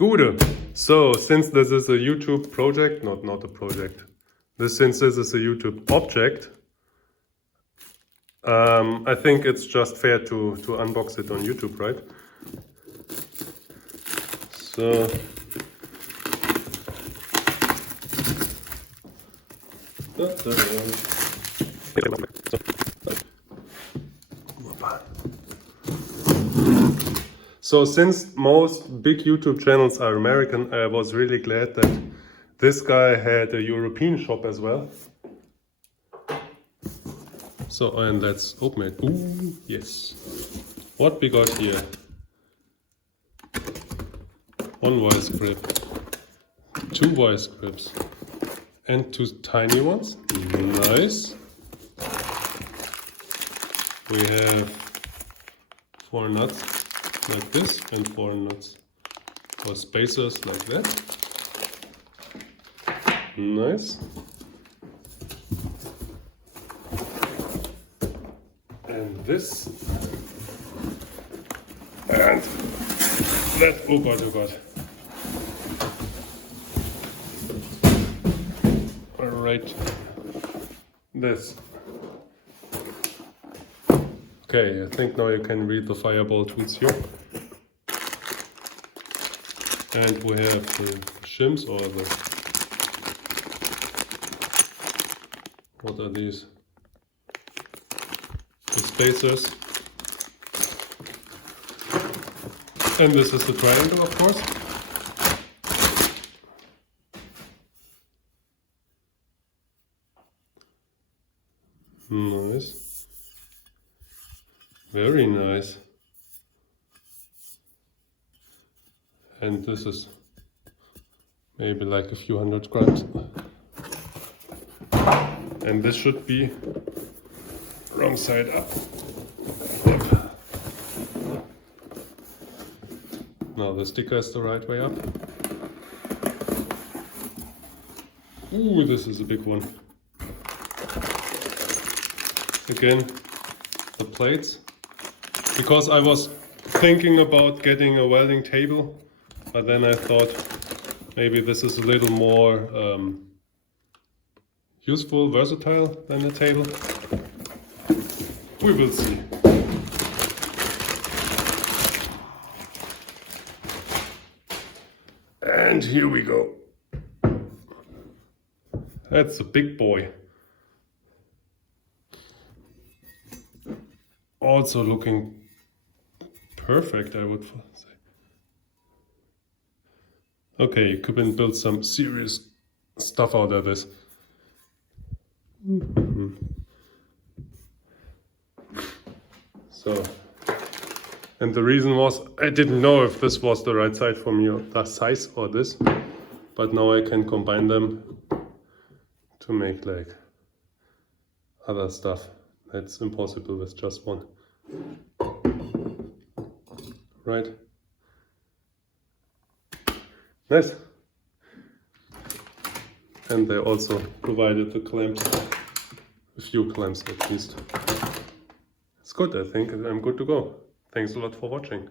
Gute. So, since this is a YouTube project, not a project, since this is a YouTube object, I think it's just fair to unbox it on YouTube, right? So, so since most big YouTube channels are American, I was really glad that this guy had a European shop as well. So, and let's open it. Ooh, yes. What we got here? One vice grip, two vice grips, and two tiny ones. Nice. We have 4 nuts like this and 4 nuts or spacers like that. Nice. And this. And that. Oh god, oh god. Alright. This. Okay, I think now you can read the fireball tools here. And we have the shims or the... What are these? The spacers. And this is the triangle, of course. Nice. Very nice. And this is maybe like a few 100 grams. And this should be wrong side up. Yep. Now the sticker is the right way up. Ooh, this is a big one. Again, the plates. Because I was thinking about getting a welding table, but then I thought maybe this is a little more useful, versatile than a table. We will see. And here we go. That's a big boy. Also looking perfect, I would say. Okay, you could build some serious stuff out of this. So, and the reason was I didn't know if this was the right size for me, or the size or this, but now I can combine them to make like other stuff. That's impossible with just one. Right? Nice. And they also provided the clamps, a few clamps at least. It's good, I think I'm good to go. Thanks a lot for watching.